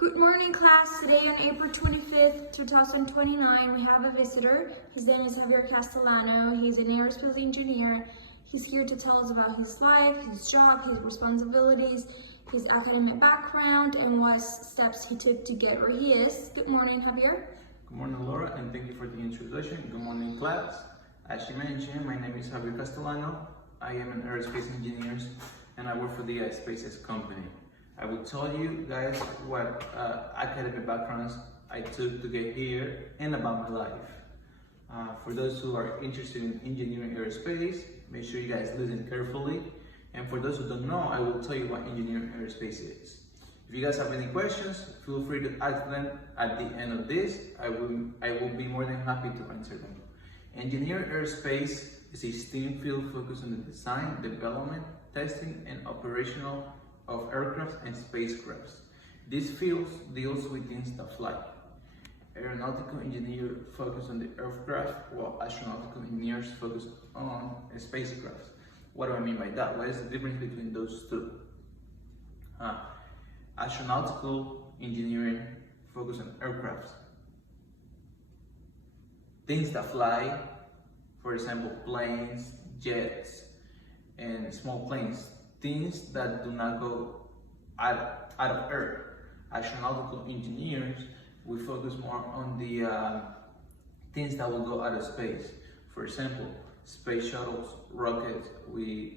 Good morning, class. Today on April 25th, 2029, we have a visitor. His name is Javier Castellano. He's an aerospace engineer. He's here to tell us about his life, his job, his responsibilities, his academic background, and what steps he took to get where he is. Good morning, Javier. Good morning, Laura, and thank you for the introduction. Good morning, class. As you mentioned, my name is Javier Castellano. I am an aerospace engineer, and I work for the SpaceX company. I will tell you guys what academic backgrounds I took to get here and about my life. For those who are interested in engineering aerospace, make sure you guys listen carefully. And for those who don't know, I will tell you what engineering aerospace is. If you guys have any questions, feel free to ask them at the end of this. I will be more than happy to answer them. Engineering aerospace is a STEAM field focused on the design, development, testing, and operational of aircraft and spacecrafts. This field deals with things that fly. Aeronautical engineers focus on the aircraft, while astronautical engineers focus on spacecrafts. What do I mean by that? What is the difference between those two? Astronautical engineering focus on aircrafts. Things that fly, for example, planes, jets, and small planes. Things that do not go out of Earth. Astronautical engineers, we focus more on the things that will go out of space. For example, space shuttles, rockets,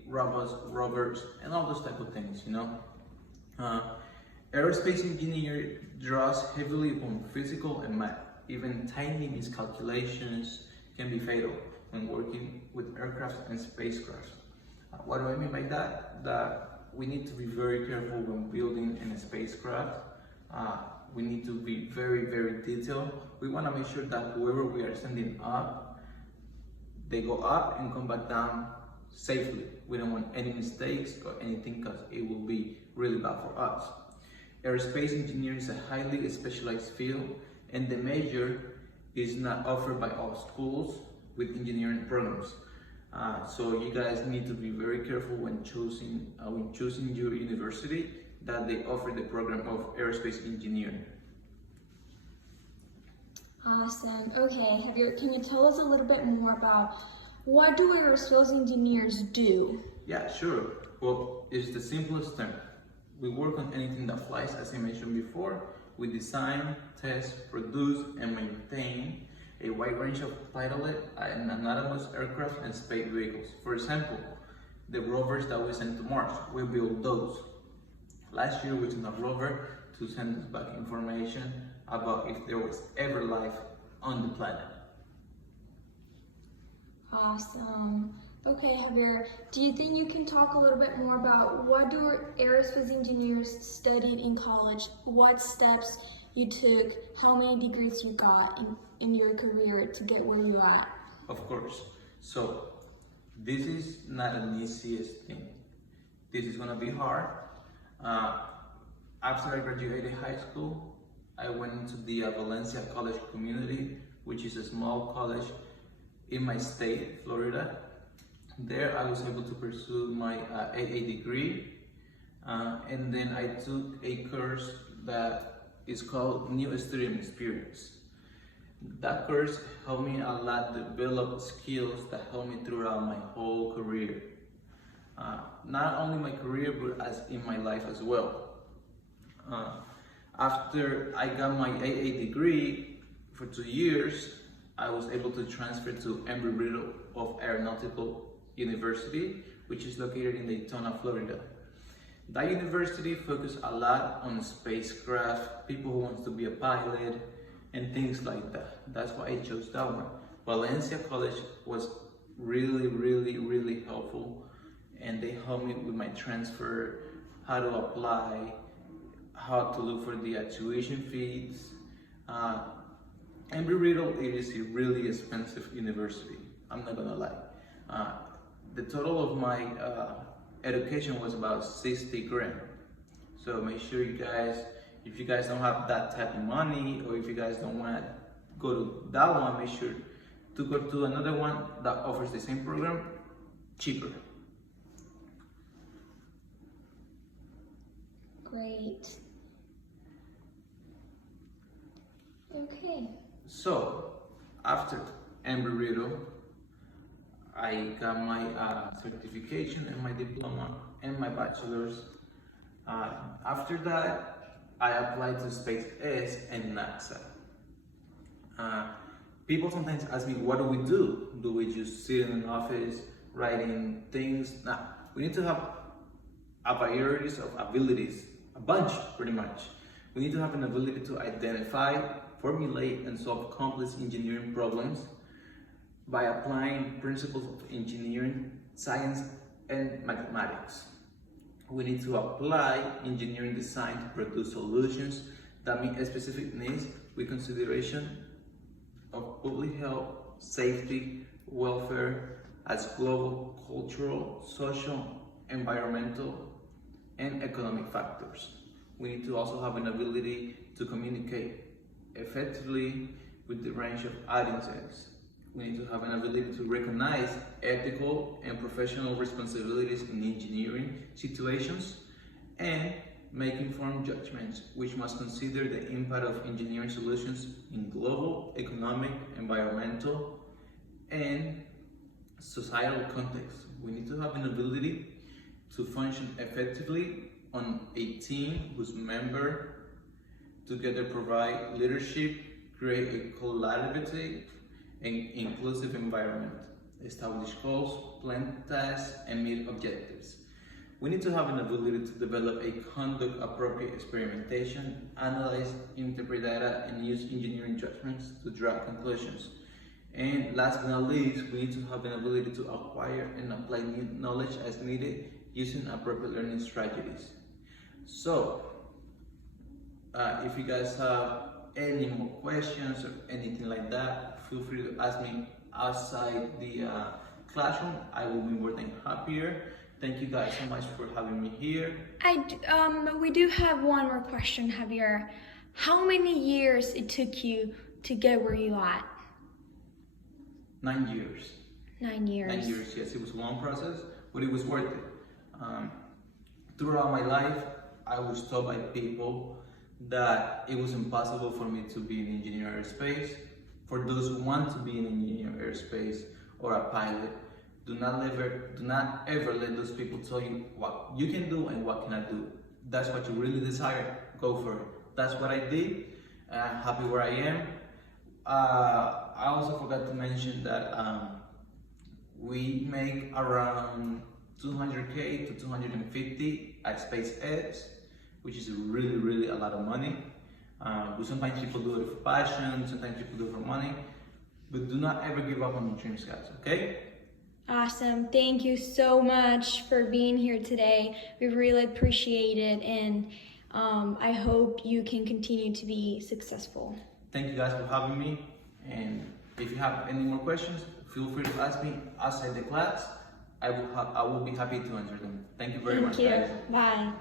robots, rovers, and all those type of things, you know. Aerospace engineer draws heavily on physical and math. Even tiny miscalculations can be fatal when working with aircraft and spacecraft. What do I mean by that? That we need to be very careful when building in a spacecraft. We need to be very, very detailed. We want to make sure that whoever we are sending up, they go up and come back down safely. We don't want any mistakes or anything because it will be really bad for us. Aerospace engineering is a highly specialized field, and the major is not offered by all schools with engineering programs. So you guys need to be very careful when choosing your university that they offer the program of aerospace engineering. Awesome. Okay, Javier, can you tell us a little bit more about what do aerospace engineers do? Yeah, sure. Well, it's the simplest term. We work on anything that flies, as I mentioned before. We design, test, produce, and maintain a wide range of piloted and autonomous aircraft and space vehicles. For example, the rovers that we sent to Mars, we build those. Last year we sent a rover to send us back information about if there was ever life on the planet. Awesome. Okay, Javier, do you think you can talk a little bit more about what do aerospace engineers studied in college, what steps you took, how many degrees you got in your career to get where you're at? Of course. So, this is not an easiest thing. This is gonna be hard. After I graduated high school, I went into the Valencia College community, which is a small college in my state, Florida. There I was able to pursue my AA degree, and then I took a course that is called New Student Experience. That course helped me a lot develop skills that helped me throughout my whole career. Not only my career, but as in my life as well. After I got my AA degree for 2 years, I was able to transfer to Embry-Riddle of Aeronautical University, which is located in Daytona, Florida. That university focused a lot on spacecraft, people who want to be a pilot, and things like that. That's why I chose that one. Valencia College was really, really, really helpful, and they helped me with my transfer, how to apply, how to look for the tuition fees. Embry-Riddle, it is a really expensive university, I'm not gonna lie. The total of my education was about 60 grand. So make sure you guys, if you guys don't have that type of money, or if you guys don't want to go to that one, make sure to go to another one that offers the same program cheaper. Great. Okay. So, after Embry-Riddle, I got my certification and my diploma and my bachelor's. After that, I applied to SpaceX and NASA. People sometimes ask me, what do we do? Do we just sit in an office writing things? Nah, we need to have a variety of abilities, a bunch pretty much. We need to have an ability to identify, formulate, and solve complex engineering problems by applying principles of engineering, science, and mathematics. We need to apply engineering design to produce solutions that meet specific needs with consideration of public health, safety, welfare, as global, cultural, social, environmental, and economic factors. We need to also have an ability to communicate effectively with the range of audiences. We need to have an ability to recognize ethical and professional responsibilities in engineering situations and make informed judgments, which must consider the impact of engineering solutions in global, economic, environmental, and societal context. We need to have an ability to function effectively on a team whose members together provide leadership, create a collaborative and inclusive environment, establish goals, plan tasks, and meet objectives. We need to have an ability to develop a conduct appropriate experimentation, analyze, interpret data, and use engineering judgments to draw conclusions. And last but not least, we need to have an ability to acquire and apply new knowledge as needed using appropriate learning strategies. So, if you guys have any more questions or anything like that, feel free to ask me outside the classroom. I will be more than happier. Thank you guys so much for having me here. We do have one more question, Javier. How many years it took you to get where you at? 9 years. 9 years. 9 years, yes. It was a long process, but it was worth it. Throughout my life, I was told by people that it was impossible for me to be an engineer in aerospace. For those who want to be an engineer in aerospace or a pilot, do not ever let those people tell you what you can do and what cannot do. That's what you really desire, go for it. That's what I did, and I'm happy where I am. I also forgot to mention that we make around 200K to 250 at SpaceX, which is really a lot of money. But sometimes people do it for passion, sometimes people do it for money, but do not ever give up on your dreams, guys, okay? Awesome. Thank you so much for being here today. We really appreciate it, and I hope you can continue to be successful. Thank you guys for having me, and if you have any more questions, feel free to ask me outside the class. I will be happy to answer them. Thank you very much, guys. Bye.